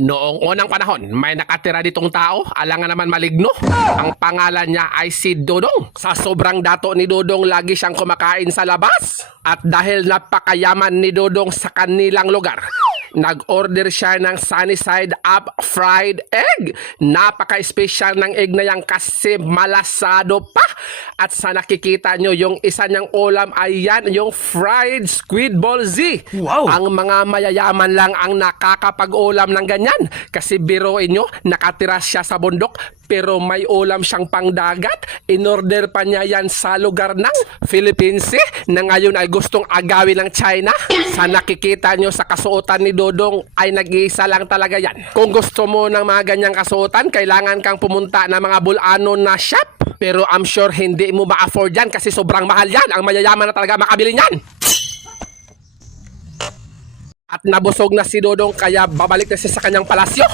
Noong unang panahon, may nakatira ditong tao, alangan naman maligno. Ang pangalan niya ay si Dodong. Sa sobrang dato ni Dodong, lagi siyang kumakain sa labas. At dahil napakayaman ni Dodong sa kanilang lugar, nag-order siya ng sunny side up fried egg. Napaka-special ng egg na yan kasi malasado pa. At sa nakikita nyo, yung isa niyang ulam ay yan, yung fried squid ball Z. Wow! Ang mga mayayaman lang ang nakakapag-ulam ng ganyan. Kasi biruin nyo, nakatira siya sa bundok pero may ulam siyang pangdagat. In-order pa niya yan sa lugar ng Philippines na ngayon ay gustong agawin ng China. Sa nakikita nyo sa kasuotan ni Dodong ay nag-iisa lang talaga yan. Kung gusto mo ng mga ganyang kasuotan, kailangan kang pumunta ng mga bulano na shop. Pero I'm sure hindi mo ma-afford yan kasi sobrang mahal yan. Ang mayayaman na talaga makabili niyan. At nabusog na si Dodong kaya babalik na siya sa kanyang palasyo.